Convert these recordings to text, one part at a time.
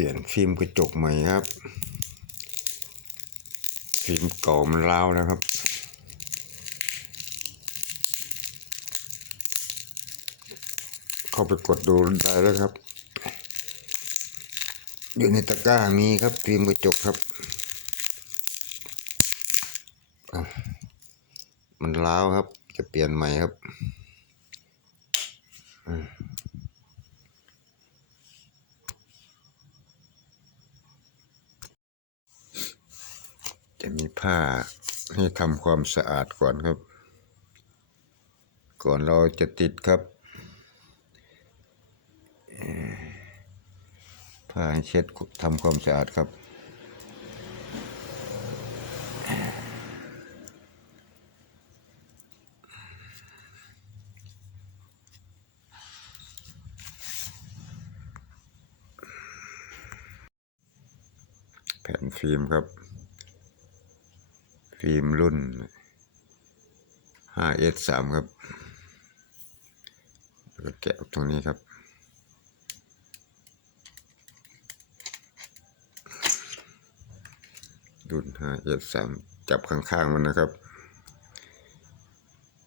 ปลี่ยนฟิล์มกระจกใหม่ครับ ฟิล์มเก่ามันร้าวแล้วครับ เข้าไปกดดูได้แล้วครับ อยู่ในตะกร้ามีครับฟิล์มกระจกครับมันร้าวครับ จะเปลี่ยนใหม่ครับ จะมีผ้าให้ทำความสะอาดก่อนครับ ก่อนเราจะติดครับผ้าให้เช็ดทำความสะอาดครับแผ่นฟิล์มครับ ฟิล์มรุ่น 5S3 ครับแล้วก็แกะออกตรงนี้ครับรุ่น 5S3 จับข้างๆมันนะครับ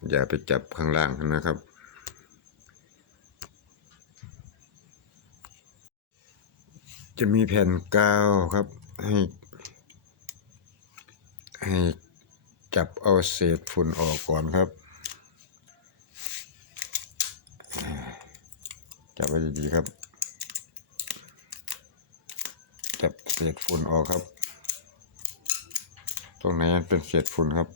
อย่าไปจับข้างล่างนะครับจะมีแผ่นกาวครับให้ ให้จับเอาเศษฝุ่นออกก่อนครับ จับไว้ดีๆครับ จับเศษฝุ่นออกครับ ตรงไหนมันเป็นเศษฝุ่นครับ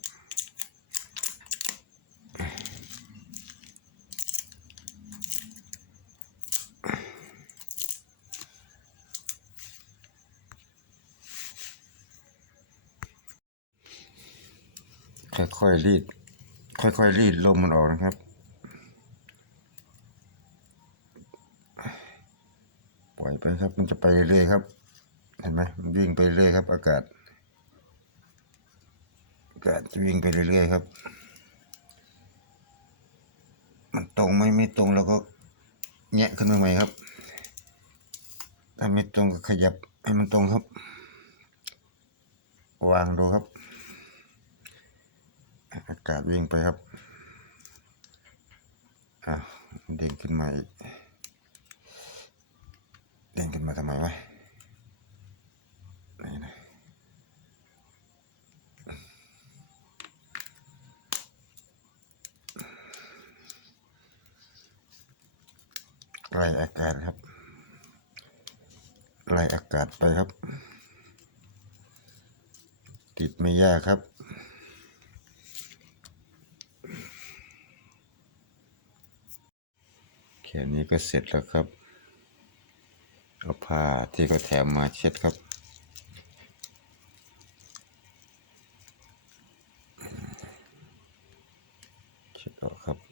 ค่อยๆรีด ค่อยๆรีดลมมันออกนะครับ ปล่อยไปครับ มันจะไปเรื่อยๆครับ เห็นไหมมันวิ่งไปเรื่อยครับ อากาศ อากาศจะวิ่งไปเรื่อยๆครับ มันตรงไหม่ไม่ตรงเราก็แงะขึ้นมาใหม่ครับ ถ้าไม่ตรงก็ขยับให้มันตรงครับ วางดูครับ กาศวิ่งไปครับ อะเด้งขึ้นมาอีกเด้งขึ้นมาทำไมวะนี่นะไล่อากาศครับไล่อากาศไปครับ ติดไม่ยากครับ ค่นี้ก็เสร็จแล้วครับ เอาผ้าที่เขาแถมมาเช็ดครับ เช็ดออกครับ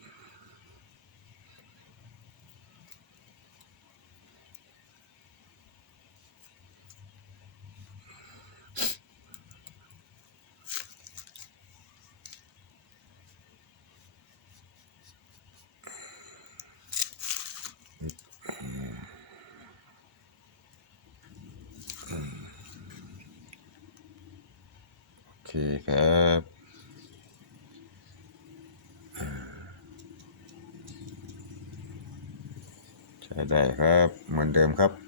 เคครับใช้ได้ครับ เหมือนเดิมครับ